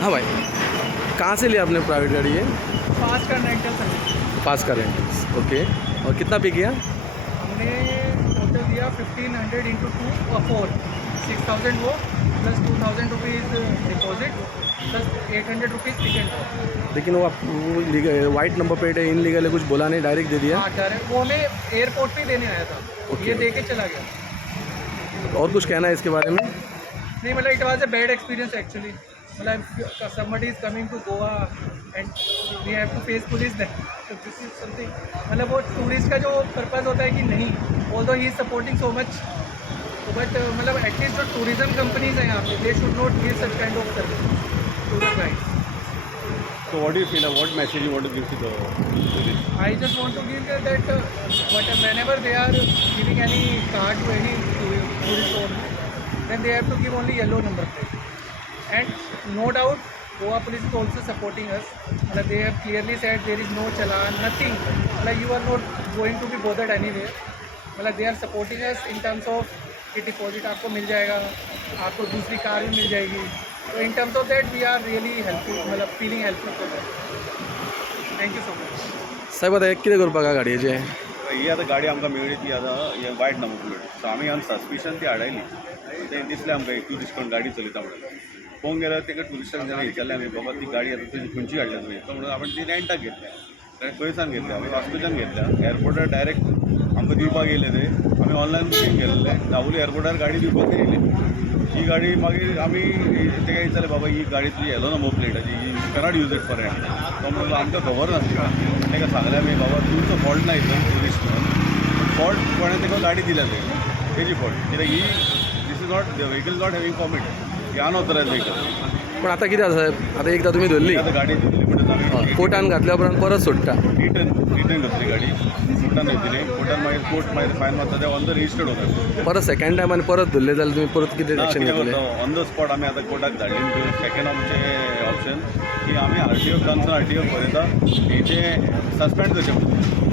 हाँ भाई, कहाँ से लिया आपने प्राइवेट गाड़ी ये? पास का रेंटल सर्विस पास का रेंटल्स, ओके। और कितना पे किया? हमने टोटल दिया 1500 इंटू 2 और 4 6000 वो plus 2000 rupees deposit plus 800 rupees ticket. लेकिन वो वाइट नंबर प्लेट है, इनलीगल है, कुछ बोला नहीं, डायरेक्ट दे दिया? हाँ डायरेक्ट वो हमें एयरपोर्ट पे देने आया था, Okay. ये दे के चला गया। और कुछ कहना है इसके बारे में? नहीं मतलब it was a bad experience actually. मतलब somebody is coming to Goa and we have to face police then. So this is something मतलब वो टूरिस्ट का जो पर्पस होता है कि नहीं, although he is supporting so much, but मतलब एटलीस्ट जो टूरिज्म कंपनीज हैं यहाँ पे they should not give such kind of service to the guides. So what do you feel? What message you want to give to the tourists? I just want to give that whenever they are giving any card to any tourist owner, then they have to give only yellow number plate. And no doubt, Goa police is also supporting us. Like they have clearly said there is no challan, nothing. Like you are not going to be bothered anywhere. मतलब they are supporting us in terms of कि deposit आपको mill जाएगा, आपको दूसरी car भी mill जाएगी. So in terms of that, we are really helpful. मतलब feeling helpful for them. Thank you so much. साहेब आता किती करपा का गाडयेचे? ही आतां गाडी आमकां मेळ्ळी ती आतां हे वायट नंबर प्लेट. सो आमी ऑन सस्पिशन ती हाडयली. तें दिसलें आमकां एक टुरिस्ट कोण गाडी चलयता म्हणून. पळोवंक गेल्यार तेका टुरिस्टान जेन्ना विचारलें आमी बाबा ती गाडी आतां तुजी खंयची हाडल्या तुवें? तो म्हणून हांवें ती रेंटाक घेतल्या. खंयसान घेतल्या? आमी हॉस्पिटलान घेतल्या. एअरपोर्टार डायरेक्ट आमकां दिवपाक येयले ते. आमी ऑनलायन बुकींग केल्लें. दाबोली एअरपोर्टार गाडी दिवपाक येयली. ही गाडी मागीर आमी तेका विचारलें बाबा ही गाडी तुजी येलो नंबर प्लेटाची, you cannot use it for rent. तो म्हणलो आमकां खबर नासली. तेका सांगलें आमी बाबा तुमचो फॉल्ट ना हितून टुरिस्ट म्हणून. फॉल्ट कोणें तेका गाडी दिल्या तेजी फॉल्ट. कित्याक ही this is not the vehicle not having permit. ही अनऑथरायज व्हेकल. पण आता किती साहेब, आता एकदा तुम्ही धरली, आतां गाडी दिली म्हणून आमी कोर्टान घातल्या उपरांत परत सोडटा. रिटर्न घातली गाडी. कोर्टान घेतली. कोर्टान मागीर कोर्ट मागीर फायन मारता ते ऑन द रजिस्टर्ड होता. परत सेकंड टायमान परत धरले जाल्यार तुम्ही परत किती एक्शन घेतले? ऑन द स्पॉट आमी आतां कोर्टाक धाडली. सेकंड आमचें ऑप्शन की आमी RTO कन्सर्न RTO पळयता हेचे सस्पेंड करचें.